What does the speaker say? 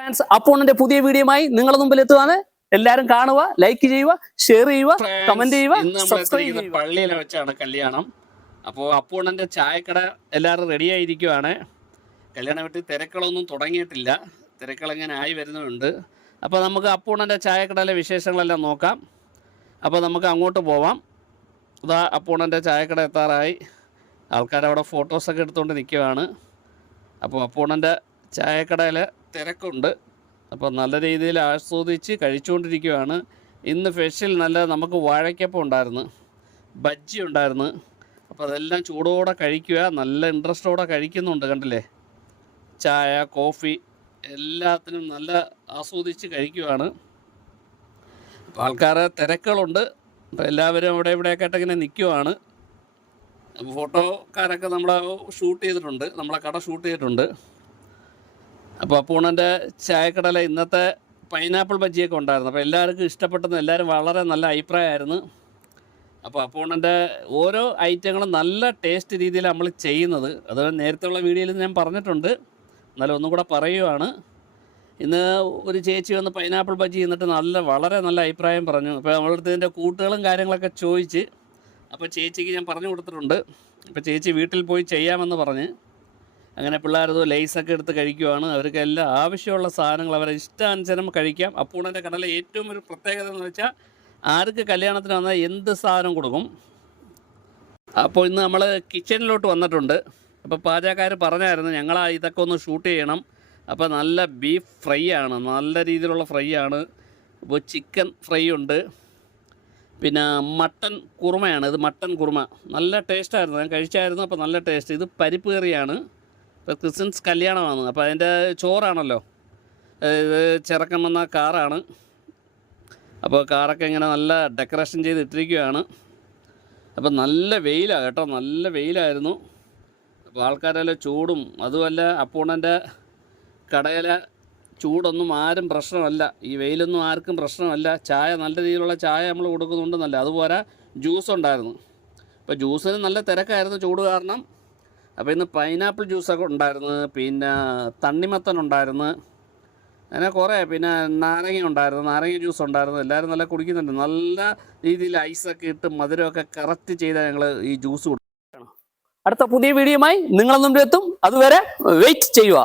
Friends അപ്പോണിന്റെ പുതിയ വീഡിയോയുമായി നിങ്ങളുടെ മുമ്പിൽ എത്തുവാണ് എല്ലാരും കാണുക ലൈക്ക് ചെയ്യുക ഷെയർ ചെയ്യുക കമന്റ് ചെയ്യുക സബ്സ്ക്രൈബ് ചെയ്യുക. പള്ളിയിലെ വെച്ചാണ് കല്യാണം. അപ്പോൾ അപ്പോണന്റെ ചായക്കട എല്ലാവരും റെഡി ആയിരിക്കുവാണ്. കല്യാണം വീട്ടിൽ തിരക്കുകളൊന്നും തുടങ്ങിയിട്ടില്ല. തിരക്കുകളങ്ങനെ ആയി വരുന്നുണ്ട്. അപ്പോൾ നമുക്ക് അപ്പോണന്റെ ചായക്കടയിലെ വിശേഷങ്ങളെല്ലാം നോക്കാം. അപ്പോൾ നമുക്ക് അങ്ങോട്ട് പോവാം. ഇതാ അപ്പോണന്റെ ചായക്കട എത്താറായി. ആൾക്കാരവിടെ ഫോട്ടോസൊക്കെ എടുത്തുകൊണ്ട് നിൽക്കുവാണ് അപ്പോൾ അപ്പൂണ്ണന്റെ ചായക്കടയിൽ തിരക്കുണ്ട്. അപ്പോൾ നല്ല രീതിയിൽ ആസ്വദിച്ച് കഴിച്ചുകൊണ്ടിരിക്കുകയാണ് ഇന്ന് ഫ്രഷിൽ നല്ല നമുക്ക് വാഴയ്ക്കപ്പം ഉണ്ടായിരുന്നു. ബജ്ജി ഉണ്ടായിരുന്നു. അപ്പോൾ അതെല്ലാം ചൂടോടെ കഴിക്കുക. നല്ല ഇൻട്രസ്റ്റോടെ കഴിക്കുന്നുണ്ട് കണ്ടില്ലേ? ചായ കോഫി എല്ലാത്തിനും നല്ല ആസ്വദിച്ച് കഴിക്കുകയാണ് അപ്പോൾ ആൾക്കാരെ തിരക്കുകളുണ്ട്. അപ്പോൾ എല്ലാവരും അവിടെ ഇവിടെയൊക്കെ ആയിട്ട് ഇങ്ങനെ നിൽക്കുവാണ് ഫോട്ടോക്കാരൊക്കെ നമ്മളെ ഷൂട്ട് ചെയ്തിട്ടുണ്ട്. നമ്മളെ കട ഷൂട്ട് ചെയ്തിട്ടുണ്ട്. അപ്പോൾ അപ്പൂണന്റെ ചായക്കടല ഇന്നത്തെ പൈനാപ്പിൾ ബജ്ജിയൊക്കെ ഉണ്ടായിരുന്നു. അപ്പോൾ എല്ലാവർക്കും ഇഷ്ടപ്പെട്ടെന്ന് എല്ലാവരും വളരെ നല്ല അഭിപ്രായമായിരുന്നു. അപ്പോൾ അപ്പൂണന്റെ ഓരോ ഐറ്റങ്ങളും നല്ല ടേസ്റ്റ് രീതിയിൽ നമ്മൾ ചെയ്യുന്നത്. അത് നേരത്തെയുള്ള വീഡിയോയിൽ ഞാൻ പറഞ്ഞിട്ടുണ്ട്. എന്നാലും ഒന്നും കൂടെ പറയുവാണ്. ഇന്ന് ഒരു ചേച്ചി വന്ന് പൈനാപ്പിൾ ബജ്ജി എന്നിട്ട് നല്ല വളരെ നല്ല അഭിപ്രായം പറഞ്ഞു. അപ്പോൾ നമ്മളടുത്ത് ഇതിന്റെ കൂട്ടുകളും കാര്യങ്ങളൊക്കെ ചോദിച്ച് അപ്പോൾ ചേച്ചിക്ക് ഞാൻ പറഞ്ഞു കൊടുത്തിട്ടുണ്ട്. അപ്പോൾ ചേച്ചി വീട്ടിൽ പോയി ചെയ്യാമെന്ന് പറഞ്ഞ് അങ്ങനെ പിള്ളേരത് ലൈസൊക്കെ എടുത്ത് കഴിക്കുവാണ്. അവർക്ക് എല്ലാ ആവശ്യമുള്ള സാധനങ്ങൾ അവരെ ഇഷ്ടാനുസരണം കഴിക്കാം. അപ്പൂണന്റെ കടയിലെ ഏറ്റവും ഒരു പ്രത്യേകത എന്ന് വെച്ചാൽ ആർക്ക് കല്യാണത്തിന് വന്നാൽ എന്ത് സാധനം കൊടുക്കും. അപ്പോൾ ഇന്ന് നമ്മൾ കിച്ചണിലോട്ട് വന്നിട്ടുണ്ട്. അപ്പോൾ പാചകക്കാർ പറഞ്ഞായിരുന്നു ഞങ്ങൾ ഇതൊക്കെ ഒന്ന് ഷൂട്ട് ചെയ്യണം. അപ്പോൾ നല്ല ബീഫ് ഫ്രൈ ആണ്. നല്ല രീതിയിലുള്ള ഫ്രൈ ആണ്. ഇപ്പോൾ ചിക്കൻ ഫ്രൈ ഉണ്ട്. പിന്നെ മട്ടൻ കുറുമയാണ്. ഇത് മട്ടൻ കുറുമ. നല്ല ടേസ്റ്റായിരുന്നു. ഞാൻ കഴിച്ചായിരുന്നു. അപ്പോൾ നല്ല ടേസ്റ്റ്. ഇത് പരിപ്പ് കറിയാണ്. ഇപ്പോൾ ക്രിസ്ത്യൻസ് കല്യാണമാണ്. അപ്പോൾ അതിന്റെ ചോറാണല്ലോ. ഇത് ചിറക്കം വന്ന കാറാണ്. അപ്പോൾ കാറൊക്കെ ഇങ്ങനെ നല്ല ഡെക്കറേഷൻ ചെയ്ത് ഇട്ടിരിക്കുകയാണ്. അപ്പോൾ നല്ല വെയിലാണ് കേട്ടോ. നല്ല വെയിലായിരുന്നു. അപ്പോൾ ആൾക്കാരെല്ലാം ചൂടും അതുമല്ല അപ്പൂണന്റെ കടയിലെ ചൂടൊന്നും ആരും പ്രശ്നമല്ല. ഈ വെയിലൊന്നും ആർക്കും പ്രശ്നമല്ല. ചായ നല്ല രീതിയിലുള്ള ചായ നമ്മൾ കൊടുക്കുന്നുണ്ടെന്നല്ല. അതുപോലെ ജ്യൂസ് ഉണ്ടായിരുന്നു. അപ്പോൾ ജ്യൂസിന് നല്ല തിരക്കായിരുന്നു ചൂട് കാരണം. അപ്പോൾ ഇന്ന് പൈനാപ്പിൾ ജ്യൂസൊക്കെ ഉണ്ടായിരുന്നു പിന്നെ തണ്ണിമത്തൻ ഉണ്ടായിരുന്നു അങ്ങനെ കുറേ പിന്നെ നാരങ്ങ ഉണ്ടായിരുന്നു നാരങ്ങ ജ്യൂസ് ഉണ്ടായിരുന്നു എല്ലാവരും നല്ല കുടിക്കുന്നുണ്ട് നല്ല രീതിയിൽ ഐസൊക്കെ ഇട്ട് മധുരമൊക്കെ കറക്റ്റ് ചെയ്താൽ ഞങ്ങൾ ഈ ജ്യൂസ് കൊടുക്കണം. അടുത്ത പുതിയ വീഡിയോയുമായി നിങ്ങളൊന്നും എത്തും അതുവരെ വെയിറ്റ് ചെയ്യുക.